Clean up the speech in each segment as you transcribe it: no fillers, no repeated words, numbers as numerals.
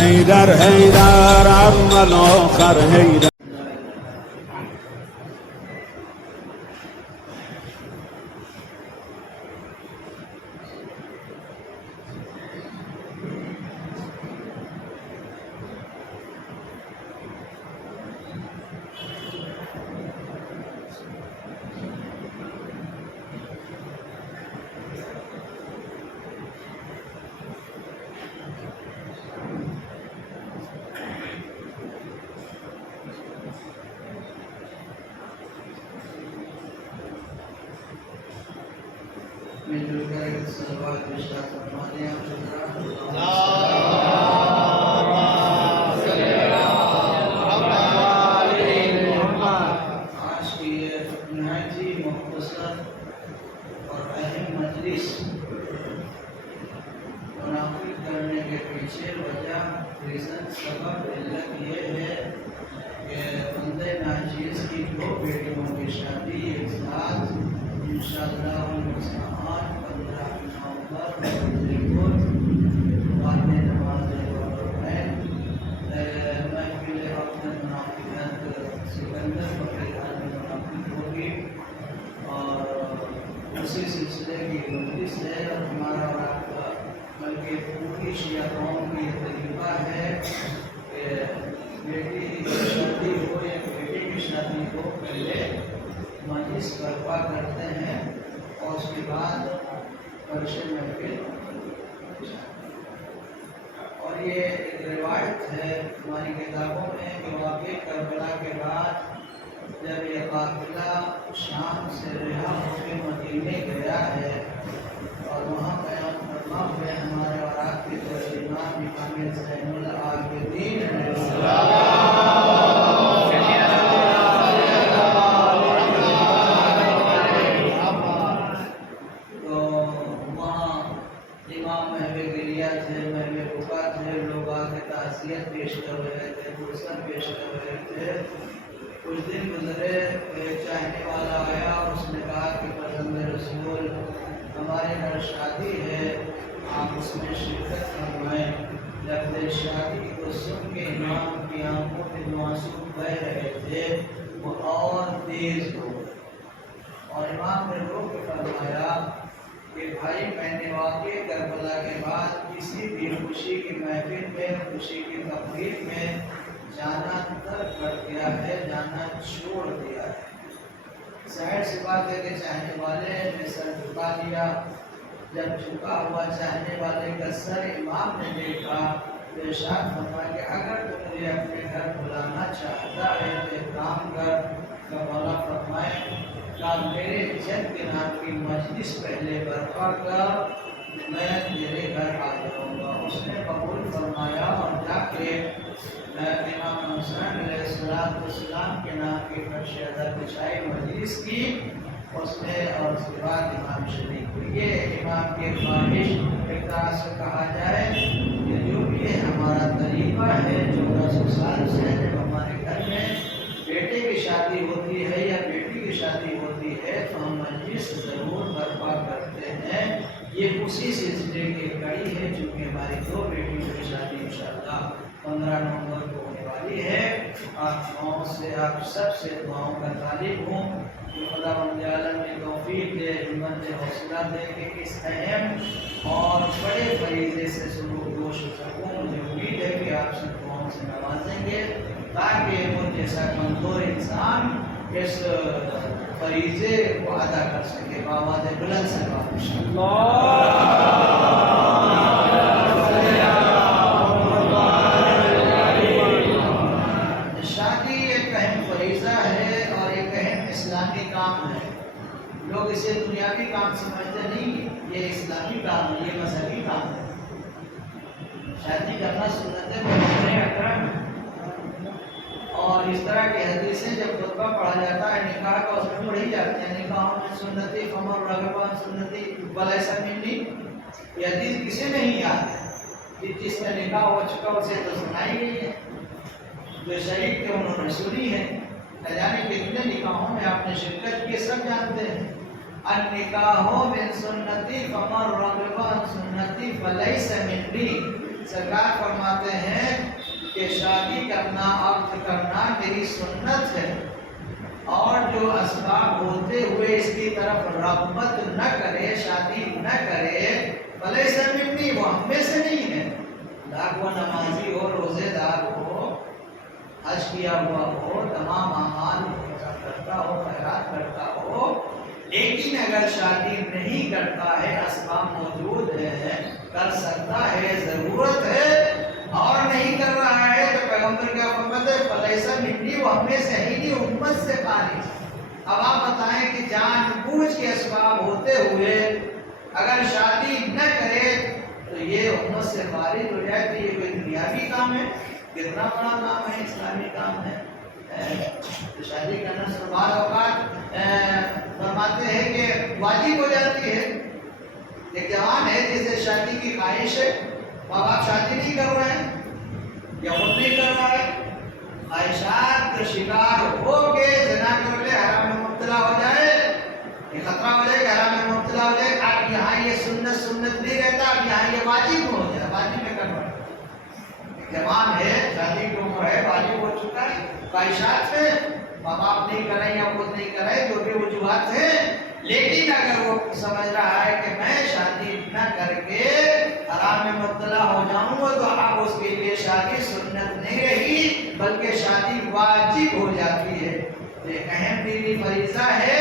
حیدر حیدر اول آخر حیدر. آج کی یہ نہایت ہی مختصر اور اہم مجلس منعقد کرنے کے پیچھے وجہ ریزن سبب علت یہ ہے کہ بندے ناچیز کی 2 بیٹیوں کی شادی ایک ساتھ انشاءاللہ 15 نومبر بعد نماز محفل اپنے منعقدت سکندر بقرعہ میں منعقد ہوگی اور اسی سلسلے کی مجلس ہے. اور ہمارا اور آپ کا بلکہ پوری شیعہ قوم کی یہ طریقہ ہے کہ بیٹی کی شادی ہو یا بیٹے کی شادی ہو پہلے مجلس برپا کرتے ہیں اور اس کے بعد فرش محفل. اور یہ ایک روایت ہے ہماری کتابوں میں کہ واقع کربلا کے بعد جب یہ قافلہ شام سے رہا ہو کے مدینے گیا ہے اور وہاں بیان فرما ہوئے ہمارے اور آپ کے امام امام زین العابدین تو وہاں امام محب گریہ تھے محب بکا تھے. لوگ آ کے تعزیت پیش کر رہے تھے, فرصت پیش کر رہے تھے. کچھ دن گزرے ایک چاہنے والا آیا اور اس نے کہا کہ پسند رسول ہمارے گھر شادی ہے, آپ اس میں شرکت فرمائیں. جب شادی کو سن کے امام کی آنکھوں میں جو آنسو بہہ رہے تھے وہ اور تیز ہو اور امام نے رو کے فرمایا کہ بھائی میں نے واقع کربلا کے بعد کسی بھی خوشی کی محفل میں خوشی کی تقریب میں جانا ترک کر دیا ہے, جانا چھوڑ دیا ہے. ظاہر سی بات ہے کہ چاہنے والے نے سر جھکا دیا. جب جھکا ہوا چاہنے والے کا سر امام نے دیکھا تو ارشاد فرمایا کہ اگر تو مجھے اپنے گھر بلانا چاہتا ہے تو ایک کام کر. تو مولا فرمائے کہ میرے جد کے نام کی مجلس پہلے برپا کر, میں تیرے گھر آ جاؤں گا. اس نے قبول فرمایا اور جا کے امام حسین علیہ السلام کے نام کی فرش ادب بچھائی, مجلس کی اس نے اور اس کے بعد امام شریف کو. یہ امام کی خواہش ایک طرح سے کہا جائے کہ جو بھی ہمارا طریقہ ہے 1400 سال سے جب ہمارے گھر میں بیٹے کی شادی ہوتی ہے یا بیٹی کی شادی ہوتی ہے تو ہم مجلس ضرور برپا کرتے ہیں. یہ اسی سلسلے کی کڑی ہے چونکہ ہماری 2 بیٹیوں کی شادی انشاءاللہ 15 نومبر کو ہونے والی ہے. آپ سب سے دعاؤں کا طالب ہوں کہ خدا بند عالم نے توفیق دے, ہمت دے, حوصلہ دے کہ اس اہم اور بڑے فریضے سے سلوک گوش ہو سکوں. مجھے امید ہے کہ آپ سب دعاؤں سے نوازیں گے تاکہ وہ جیسا کمزور انسان اس فریضے کو ادا کر سکے. بآواز بلند سے شادی ایک اہم فریضہ ہے اور ایک اہم اسلامی کام ہے. لوگ اسے دنیاوی کام سمجھتے نہیں, یہ اسلامی کام ہے, یہ مذہبی کام ہے. شادی کرنا سنت اکرم اور اس طرح کی حدیثیں جب خطبہ پڑھا جاتا ہے نکاح کا اس میں پڑھی جاتی ہیں. نکاحوں میں سنتی فمر رغبان سنتی ولیس منی. یہ حدیث کسے نہیں یاد ہے؟ جس میں نکاح ہو چکا اسے تو سنائی گئی ہے, جو شہید تھے انہوں نے سنی ہے. جانے کتنے نکاحوں میں آپ نے شرکت کی سب جانتے ہیں. النکاح من سنتی فمن رغب عن سنتی فلیس منی. سرکار فرماتے ہیں کہ شادی کرنا عقد کرنا میری سنت ہے، اور جو اسباب ہوتے ہوئے اس کی طرف رغبت نہ کرے، شادی نہ کرے، فلیس منی، وہ ہم میں سے نہیں ہے۔ لاکھ وہ نمازی ہو، روزے دار ہو، حج کیا ہوا ہو، تمام اعمال کرتا ہو، خیرات کرتا ہو، لیکن اگر شادی نہیں کرتا ہے، اسباب موجود ہے، کر سکتا ہے، ضرورت ہے اور نہیں کر رہا ہے، تو پیغمبر کا فرمان ہے فلیس منی، وہ ہم میں سے ہی نہیں، امت سے خارج۔ اب آپ بتائیں کہ جان بوجھ کے اسباب ہوتے ہوئے اگر شادی نہ کرے تو یہ امت سے خارج ہو جائے، تو یہ کوئی دنیاوی کام ہے؟ کتنا بڑا کام ہے، اسلامی کام ہے۔ تو شادی کرنا بعض اوقات فرماتے ہیں کہ واجب ہو جاتی ہے۔ ایک جوان ہے جسے شادی کی خواہش ہے، ماں باپ شادی نہیں کر رہے ہیں یا خود نہیں کر رہا ہے، خواہشات کا شکار ہو کے زنا کر لے، حرام میں مبتلا ہو جائے، یہ خطرہ ہو جائے کہ حرام میں مبتلا ہو جائے، اب یہاں یہ سنت نہیں رہتا، اب یہاں یہ واجب ہو جائے، واجب میں کرنا ہے۔ جوان ہے، شادی کی عمر ہے، واجب ہو چکا ہے، خواہشات میں ماں باپ نہیں کر رہے یا خود نہیں کر رہے، جو بھی وجوہات ہیں، لیکن اگر وہ سمجھ رہا ہے کہ میں شادی نہ کر کے حرام میں مبتلا ہو جاؤں گا، تو اب اس کے لیے شادی سنت نہیں رہی بلکہ شادی واجب ہو جاتی ہے۔ ایک اہم دینی فریضہ ہے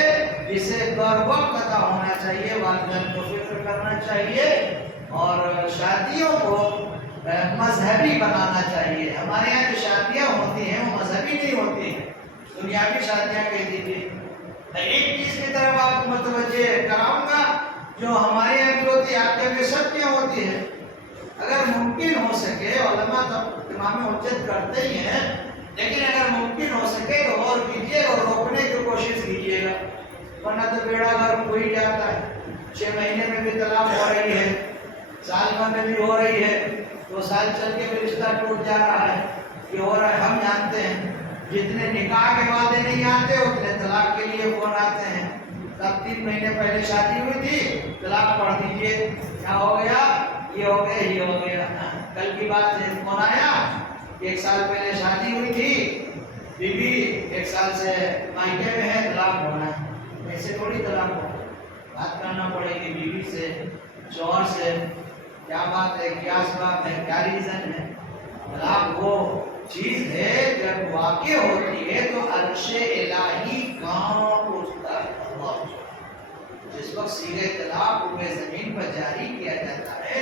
جسے بر وقت ادا ہونا چاہیے، والدین کو فکر کرنا چاہیے اور شادیوں کو مذہبی بنانا چاہیے۔ ہمارے یہاں جو شادیاں ہوتی ہیں وہ مذہبی نہیں ہوتی ہیں، دنیاوی شادیاں کہہ دیجیے۔ ایک چیز کی طرف آپ کو متوجہ کراؤں گا جو ہمارے یہاں بھی ہوتی ہے، آپ کے بھی سب کیا ہوتی ہے۔ اگر ممکن ہو سکے، علماء تو امام حجت کرتے ہی ہیں، لیکن اگر ممکن ہو سکے تو غور کیجیے اور روکنے کی کوشش کیجیے گا، ورنہ تو بیڑا گرک ہو ہی جاتا ہے۔ 6 مہینے میں بھی طلاق ہو رہی ہے، سال بھر میں بھی ہو رہی ہے، 2 سال چل کے بھی رشتہ ٹوٹ جا رہا ہے، یہ ہو رہا ہے، ہم جانتے ہیں۔ جتنے نکاح کے وعدے نہیں آتے اتنے طلاق کے لیے فون آتے ہیں۔ تب 3 مہینے پہلے شادی ہوئی تھی، طلاق پڑھ دیجیے، کیا ہو گیا، یہ ہو گیا، یہ ہو گیا۔ کل کی بات ہے، فون آیا، 1 سال پہلے شادی ہوئی تھی، بیوی 1 سال سے مائکے میں ہے، طلاق ہونا ہے۔ ایسے تھوڑی طلاق ہو، بات کرنا پڑے گی بیوی سے، شوہر سے، کیا بات ہے، کیا اسباب ہے، کیا ریزن ہے۔ طلاق وہ چیز ہے جب واقع ہوتی ہے تو عرش الہی کام اٹھتا ہے۔ جس وقت صیغہ طلاق ہوئے زمین پر جاری کیا جاتا ہے،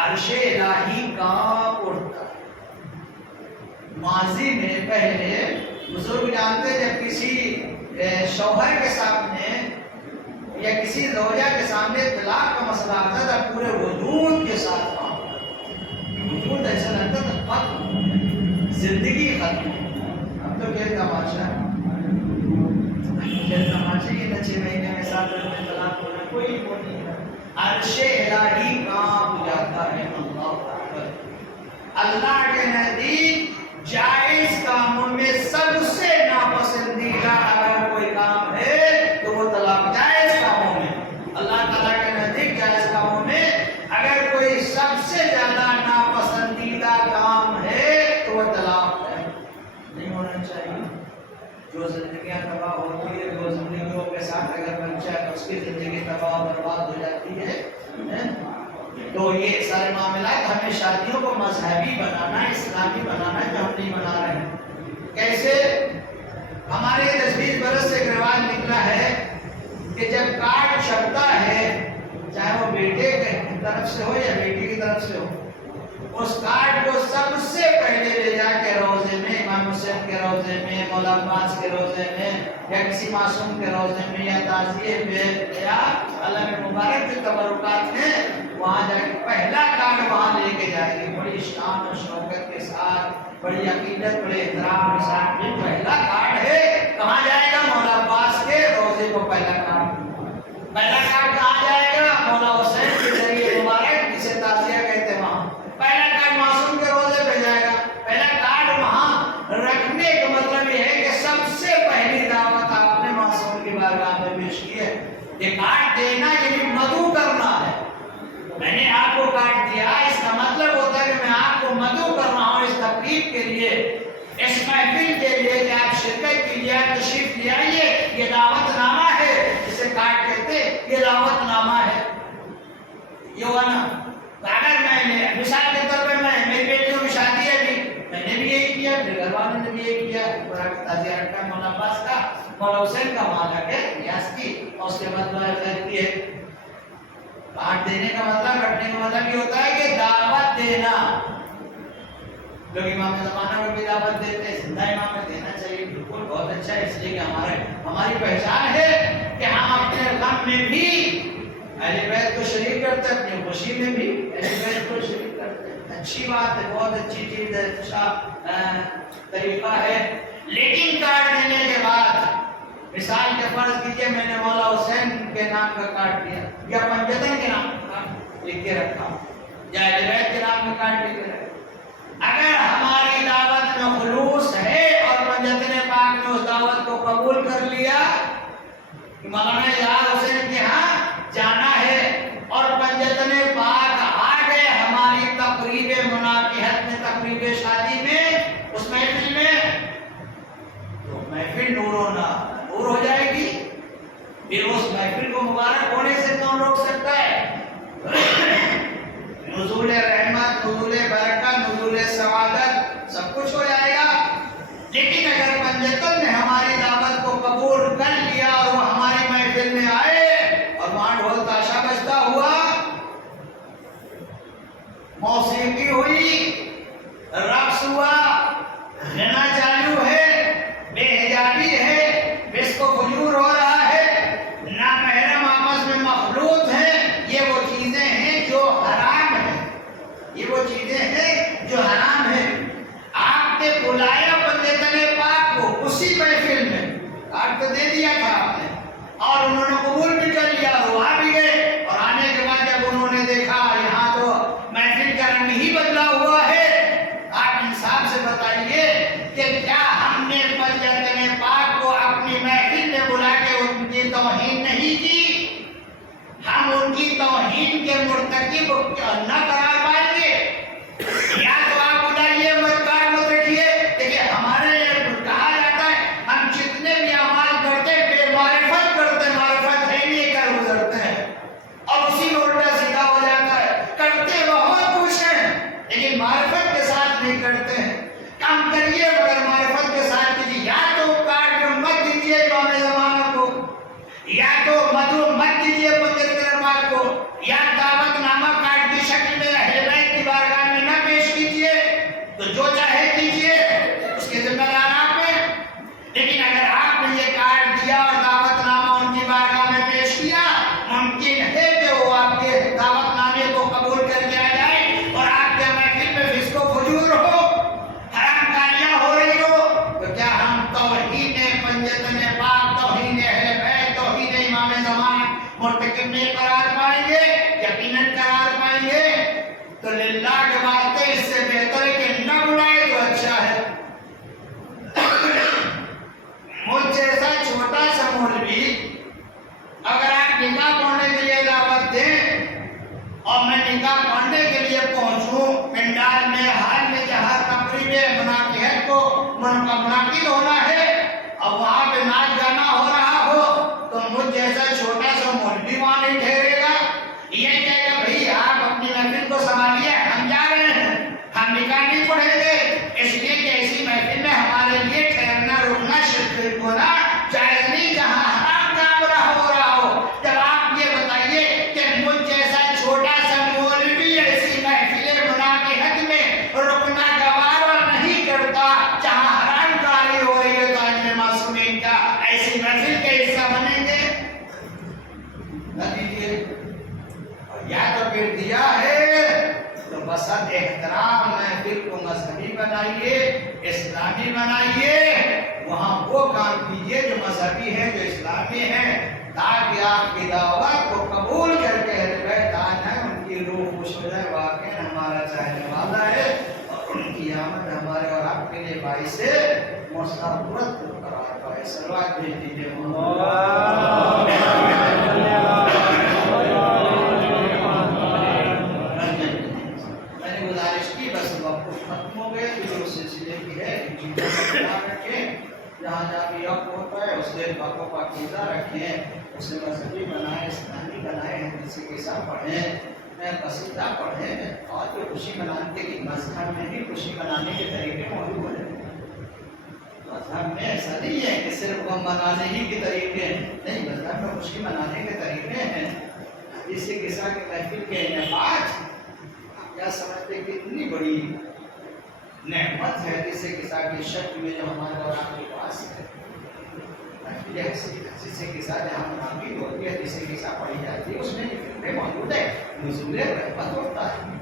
عرش الہی کام اٹھتا ہے۔ ماضی میں پہلے بزرگ جانتے جب کسی شوہر کے سامنے یا کسی زوجہ کے سامنے طلاق کا مسئلہ آتا تھا، پورے وجود کے ساتھ کام وجود ایسا لگتا تھا ختم، زندگی ختم۔ اب تو کیا تماشا، یہ 6 مہینے میں 7 میں طلاق ہونا کوئی نہیں ہے۔ عرش الہی کام ہو جاتا ہے۔ اللہ اکبر۔ اللہ کے نزدیک جائز کاموں میں سب سے ناپسندیدہ اگر کوئی کام ہے تو وہ طلاق۔ جائز کاموں میں اللہ تعالیٰ کے نزدیک جائز کاموں میں اگر کوئی سب سے زیادہ ناپسندیدہ کام ہے تو وہ طلاق ہے، نہیں ہونا چاہیے۔ جو زندگیاں تباہ ہوتی ہے، جو زندگیوں کے ساتھ اگر بچہ ہے تو اس کی زندگی تباہ و برباد ہو جاتی ہے۔ تو یہ سارے معاملات ہمیں شادیوں کو مذہبی بنانا، اسلامی بنانا ہے، جو ہم نہیں بنا رہے ہیں۔ کیسے؟ ہمارے 10-20 برس سے رواج نکلا ہے کہ جب کارڈ چھپتا ہے، چاہے وہ بیٹے کی طرف سے ہو یا بیٹی کی طرف سے ہو، اس کارڈ کو سب سے پہلے لے جا کے روزے میں، امام حسین کے روزے میں، مولا عباس کے روزے میں، یا کسی معصوم کے روزے میں، یا تعزیے پہ، یا علم مبارک کے تبرکات ہیں، وہاں جا کے پہلا کارڈ وہاں لے کے جائے گی، بڑی شان و شوکت کے ساتھ، بڑی عقیدت، بڑے احترام کے ساتھ۔ یہ پہلا کارڈ ہے، کہاں جائے گا؟ مولا عباس کے روزے کو پہلا کارڈ۔ پہلا کارڈ کہاں جائے گا؟ مولا حسین کے ذریعے مبارک، جسے تعزیہ کہتے ہیں، وہاں پہلا کارڈ معصوم کے روزے پہ جائے گا۔ پہلا کارڈ وہاں رکھنے کا مطلب یہ ہے کہ سب سے پہلی دعوت آپ نے معصوم کی بارگاہ میں پیش کی ہے۔ یہ کارڈ دینا یعنی مدعو کرنا ہے۔ میں نے آپ کو کارڈ دیا، اس کا مطلب ہوتا ہے کہ میں آپ کو مدعو کر رہا ہوں، اس تقریب کے لیے، اس محفل کے لیے کہ آپ شرکت کیجیے، تشریف لے آئیے، یہ دعوت نامہ ہے، جسے کارڈ کہتے یہ دعوت نامہ ہے، یہ ہوا نا۔ اگر میں نے مثال کے طور پہ میری بیٹیوں کی شادی ہے ابھی، میں نے بھی یہی کیا، میرے گھر والوں نے بھی یہی کیا، تعزیہ رکھا مولانا عباس کا، مولانا حسین کا مالا کے نیاز کی، اور اس کے بعد دعا خیر کی ہے۔ کارڈ دینے کا مطلب، رکھنے کا مطلب یہ ہوتا ہے کہ دعوت دینا۔ لوگ امام زمانہ میں بھی دعوت دیتے ہیں، زندہ امام میں دینا چاہیے، بالکل بہت اچھا ہے، اس لیے کہ ہماری پہچان ہے کہ ہم اپنے غم میں بھی اہل بیت کو شریک کرتے ہیں، اپنی خوشی میں بھی اہل بیت کو شریک کرتے ہیں۔ اچھی بات ہے، بہت اچھی چیز ہے، اچھا طریقہ ہے۔ لیکن کارڈ دینے کے بعد مثال کے فرض کیجئے میں نے مولا حسین کے نام کا کارڈ دیا، یا پنجتن کے نام کا کارڈ لکھ کے رکھا، یا اہل بیت کے نام کا کارڈ لکھ کے رکھا، اگر ہماری دعوت میں خلوص ہے اور پنجتن پاک نے اس دعوت کو قبول کر لیا کہ مولانا یار حسین کے ہاں جانا ہے، اور پنجتن پاک آ گئے ہماری تقریب مناقحت میں، تقریب شادی میں، اس محفل میں، تو محفل نور ہو جائے گی۔ پھر اس محفل کو مبارک ہونے سے کون روک سکتا ہے؟ نزول رحمت، نزول برکت، نزول سعادت سب کچھ ہو جائے گا۔ لیکن اگر پنجتن نے ہماری دعوت کو قبول کر لیا اور وہ ہماری محفل میں آئے اور وہاں ڈھول تاشا بجتا ہوا، موسیقی ہوئی، رقص ہوا، غنا چالو ہے، بے حجابی ہے، بس کو فجور ہو رہا ہے، نامحرم آپس میں مخلوط ہیں، یہ وہ چیزیں ہیں جو حرام ہیں، یہ وہ چیزیں ہیں جو حرام ہیں۔ آپ نے بلایا پنجتن پاک کو اسی محفل میں، کارڈ تو دے دیا تھا آپ نے، اور انہوں نے قبول بھی کر لیا، وہ آ بھی گئے، اور آنے کے بعد جب انہوں نے دیکھا یہاں تو محفل کا رنگ ہی بدلا ہوا ہے، آپ انصاف سے بتائیے کہ کیا ہم نے پنجتن پاک کو اپنی محفل میں بلا کے ان کی توہین نہیں کی؟ ہم ان کی توہین کے مرتکب نہ قرار پائیں گے؟ یا تو آپ بلائیے مت، کار مت رکھیے، دیکھیے ہمارے کہا جاتا ہے ہم جتنے بھی اعمال کرتے بے معرفت کرتے، معرفت ہے نہیں کر گزرتے ہیں، اور اسی میں الٹا سیدھا ہو جاتا ہے، کرتے بہت کچھ ہیں لیکن معرفت کے ساتھ نہیں کرتے ہیں۔ کام کریے مگر معرفت کے ساتھ کیجیے، یا تو کارڈ مت دیجیے امام زمانہ کو، یا تو مدعو مت دیجیے پنجتن پاک کو، یا دعوت نامہ کارڈ کی شکل میں اہل بیت کی بارگاہ میں نہ پیش کیجیے، تو جو چاہے کیجیے، اس کے ذمہ دار آپ ہیں۔ لیکن اگر آپ نے یہ کارڈ دیا اور دعوت نامہ ان کی بارگاہ میں پیش کیا، ممکن ہے کہ وہ آپ کے دعوت نامے کو قبول کر کے آ جائے اور آپ کے محفل میں فسق و فجور ہو، حرام کاریاں ہو رہی ہو، تو کیا ہم توہین پنجتن پاک، توہین اہل بیت، توہین امام زمان مرتکب نہیں قرار پائیں گے؟ یقیناً قرار پائیں گے۔ تو للہ کے واسطے اس سے بہتر ہے کہ نہ بلائے تو اچھا ہے۔ مجھ جیسا چھوٹا سا مولوی اگر آپ نکاح پڑھنے کے لیے دعوت دیں اور میں نکاح پڑھنے کے لیے پہنچوں پنڈال میں، ہال میں، جہاں تقریب مناقحت کو منعقد ہونا ہے اور وہاں پہ ناچ گانا ہو رہا ہو، تو مجھ جیسا چھوٹا سا مولوی وہاں نہیں ٹھہرے گا، یہ کہے گا بھائی آپ اپنی محفل کو سنبھالیے، ہم جا رہے ہیں، ہم نکاح نہیں پڑھیں گے، اس لیے کہ ایسی محفل میں ہمارے لیے ٹھہرنا، رکنا، شرکت ہونا جائز نہیں جہاں حرام کام ہو رہا ہو۔ جب آپ یہ بتائیے کہ مجھ جیسا چھوٹا سا مولوی ایسی محفل مناقحت میں رکنا گوارا نہیں کرتا جہاں حرام کاری ہو رہی ہے، تو ان معصومین کا ایسی محفل کا حصہ بنیں گے؟ نہ دیجیے، اور یا تو پھر دیا ہے تو بسط احترام محفل کو مذہبی بنائیے، اسلامی بنائیے، وہاں وہ کام کیجیے جو مذہبی ہے، جو اسلامی ہے، تاکہ آپ کی دعوت کو قبول کر کے اہل بیت آئیں، ان کی روح خوش ہو جائے، واقعی ہمارا چاہنے والا ہے، اور ان کی آمد ہمارے اور آپ کے لیے باعث مسرت قرار پائے۔ صلوات بھیج دیجیے۔ میں نے گزارش کی، بس وقت ختم ہو گئے۔ سلسلے کی ہے ان چیزوں کا خیال رکھیں. جہاں جہاں بھی وقت ہوتا ہے اس دن پاک و پاکیزہ رکھیں, اسے مذہبی بنائیں, اسلامی بنائیں, کسی کے ساتھ پڑھیں, قصیدہ پڑھیں, اور جو خوشی منانے کے مذہب میں بھی خوشی منانے کے طریقے موجود ہیں. مذہب میں ایسا نہیں ہے کہ صرف غم منانے ہی کے طریقے ہیں, نہیں, مذہب میں خوشی منانے کے طریقے ہیں. اس قصہ کے محفل کے انعقاد کیا سمجھتے کہ اتنی بڑی نعمت ہے جسے قصہ کی شکل میں جو ہمارے اور آپ کے پاس ہے. جسے قصہ جہاں منعقد ہوتی ہے, جسے قصہ پڑھی جاتی ہے, اس میں یہ فکرے موجود ہے, نزول رحمت ہوتا ہے.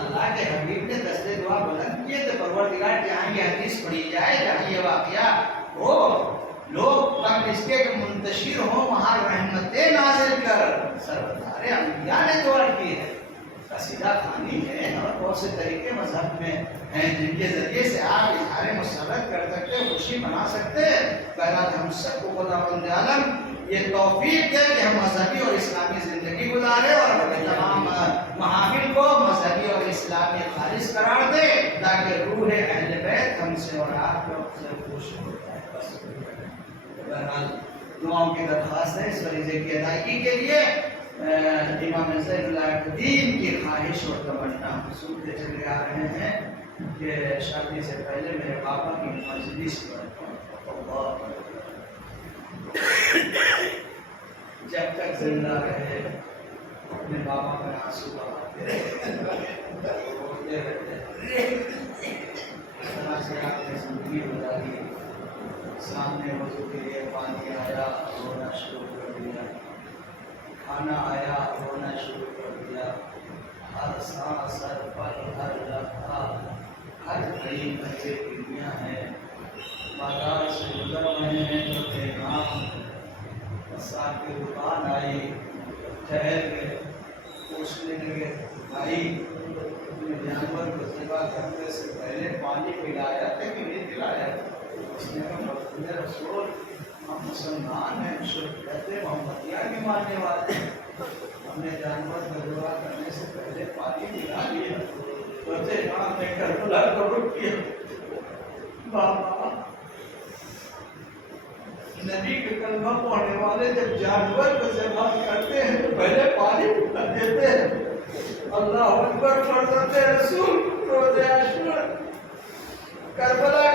اللہ کے حبیب نے دست دعا بلند کیے تو پروردگار جہاں یہ حدیث پڑھی جائے, جہاں یہ واقعہ ہو, لوگ تک اس کے منتشر ہوں, وہاں رحمتیں نازل کر سرکار انبیاء نے دعا کی ہے. قصیدہ خوانی ہے اور بہت سے طریقے مذہب میں ہیں جن کے ذریعے سے آپ اظہار مسرت کر سکتے, خوشی منا سکتے. بہرحال ہم سب کو خداوند عالم یہ توفیق دے کہ ہم مذہبی اور اسلامی زندگی گزارے اور ہمیں تمام محافل کو مذہبی اور اسلامی خالص قرار دے تاکہ روح اہل بیت ہم سے اور آپ لوگ سے خوش ہو جائے. بس بہرحال دعاؤں کی درخواست ہے اس فریضے کی ادائیگی کے لیے. امام زین العابدین کی خواہش اور تمنا سنتے چلے آ رہے ہیں کہ شادی سے پہلے میرے بابا کی مجلس پر جب تک زندہ رہے اپنے بابا پر آنسو بہاتے رہے, روتے رہتے. اس طرح سے آپ نے زندگی گزاری. سامنے وضو کے لیے پانی آیا, رونا شروع کر دیا. کھانا آیا, رونا شروع کر دیا. ہر سانس, ہر پل, ہر لمحہ, ہر گھڑی بچے کی دنیا ہے. بازار سے گزر رہے ہیں تو پیغام بسات کی دکان آئی, ٹھہر گئے, پوچھنے لگے بھائی اپنے جانور کو ذبح کرنے سے پہلے پانی پلایا تھا کہ نہیں پلایا؟ اس نے کہا مرحوم رسول ہم مسلمان ہیں, شروع کہتے ہیں محمدیہ کے ماننے والے ہیں, ہم نے جانور کو ذبح کرنے سے پہلے پانی پلا لیا. کہتے ہیں ہم نے کربلا کو رک کیا. بابا نبی کے کلمہ پڑھنے والے جب جانور کو ذبح کرتے ہیں تو پہلے پانی پلا دیتے ہیں. اللہ اکبر فرزند رسول روز عاشور کربلا